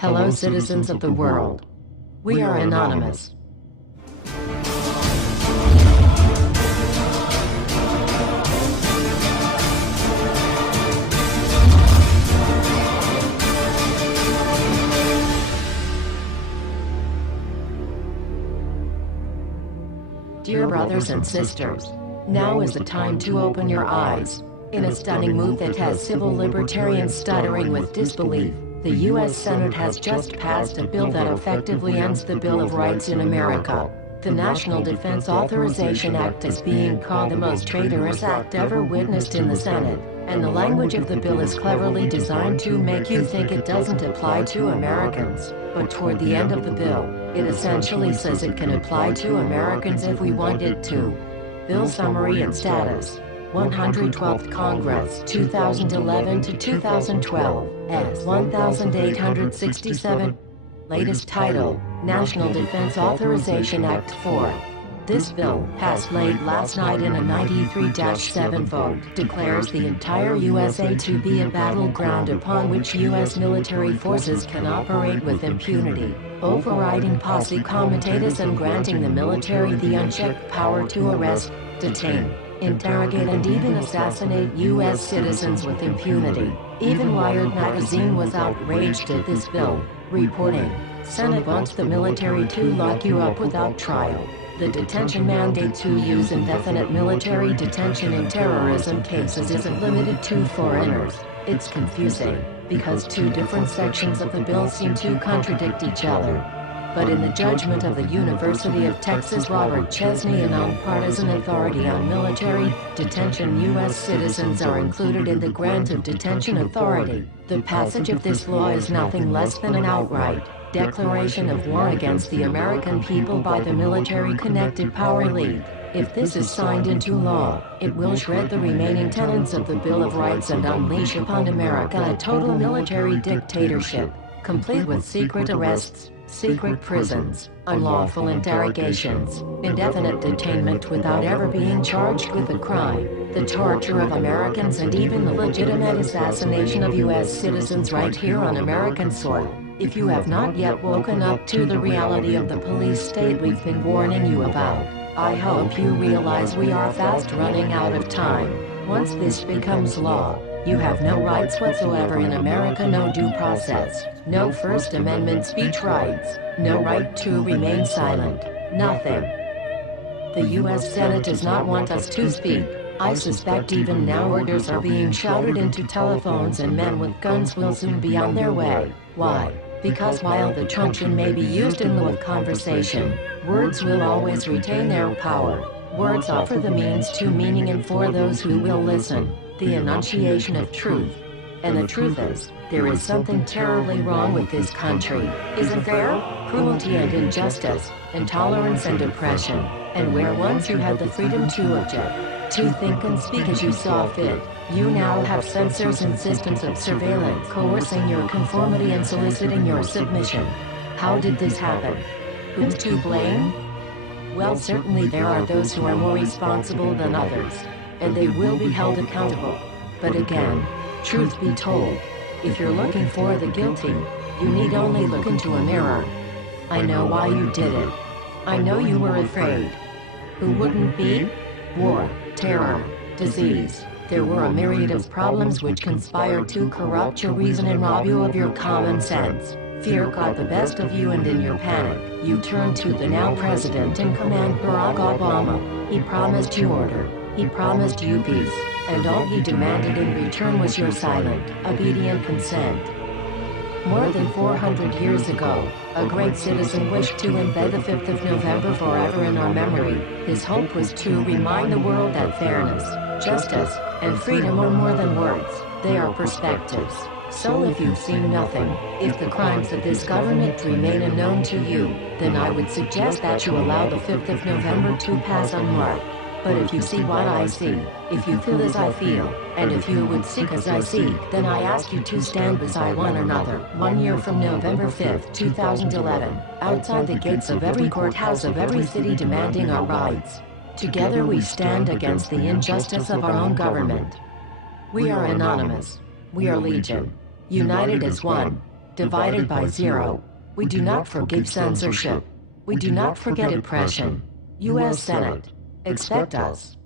Hello, citizens of the world. We are anonymous. Dear brothers and sisters, now is the time to open your eyes. In a stunning move that has civil libertarians stuttering with disbelief, the U.S. Senate has just passed a bill that effectively ends the Bill of Rights in America. The National Defense Authorization Act is being called the most traitorous act ever witnessed in the Senate, and the language of the bill is cleverly designed to make you think it doesn't apply to Americans. But toward the end of the bill, it essentially says it can apply to Americans if we want it to. Bill summary and status. 112th Congress, 2011 to 2012, S. 1867. Latest title, National Defense Authorization Act 4. This bill, passed late last night in a 93-7 vote, declares the entire USA to be a battleground upon which U.S. military forces can operate with impunity, overriding Posse Comitatus and granting the military the unchecked power to arrest, detain, interrogate and even assassinate U.S. citizens with impunity. Even Wired magazine was outraged at this bill, reporting, "Senate wants the military to lock you up without trial." The detention mandate to use indefinite military detention in terrorism cases isn't limited to foreigners. It's confusing, because two different sections of the bill seem to contradict each other. But in the judgment of the University of Texas Robert Chesney, a nonpartisan authority on military detention, U.S. citizens are included in the grant of detention authority. The passage of this law is nothing less than an outright declaration of war against the American people by the military-connected power elite. If this is signed into law, it will shred the remaining tenets of the Bill of Rights and unleash upon America a total military dictatorship, complete with secret arrests, secret prisons, unlawful interrogations, indefinite detainment without ever being charged with a crime, the torture of Americans and even the legitimate assassination of U.S. citizens right here on American soil. If you have not yet woken up to the reality of the police state we've been warning you about, I hope you realize we are fast running out of time. Once this becomes law, you have no rights whatsoever in America, no due process, no First Amendment speech rights, no right to remain silent, nothing. The U.S. Senate does not want us to speak. I suspect even now orders are being shouted into telephones and men with guns will soon be on their way. Why? Because while the truncheon may be used in lieu of conversation, words will always retain their power. Words offer the means to meaning, and for those who will listen, the enunciation of truth. And the truth is, there is something terribly wrong with this country, isn't there? Cruelty and injustice, intolerance and oppression, and where once you had the freedom to object, to think and speak as you saw fit, you now have censors and systems of surveillance coercing your conformity and soliciting your submission. How did this happen? Who's to blame? Well, certainly there are those who are more responsible than others, and they will be held accountable. But again, truth be told, if you're looking for the guilty, you need only look into a mirror. I know why you did it. I know you were afraid. Who wouldn't be? War, terror, disease. There were a myriad of problems which conspired to corrupt your reason and rob you of your common sense. Fear got the best of you, and in your panic, you turned to the now president in command, Barack Obama. He promised you order. He promised you peace. And all he demanded in return was your silent, obedient consent. More than 400 years ago, a great citizen wished to embed the 5th of November forever in our memory. His hope was to remind the world that fairness, justice, and freedom are more than words, they are perspectives. So if you've seen nothing, if the crimes of this government remain unknown to you, then I would suggest that you allow the 5th of November to pass unmarked. But if you see what I see, if you feel as I feel, and if you would seek as I seek, then I ask you to stand beside one another, 1 year from November 5th, 2011, outside the gates of every courthouse of every city demanding our rights. Together we stand against the injustice of our own government. We are anonymous. We are legion. United as one. divided by 0. We do not forgive censorship. We do not forget oppression. U.S. Senate. Expect us.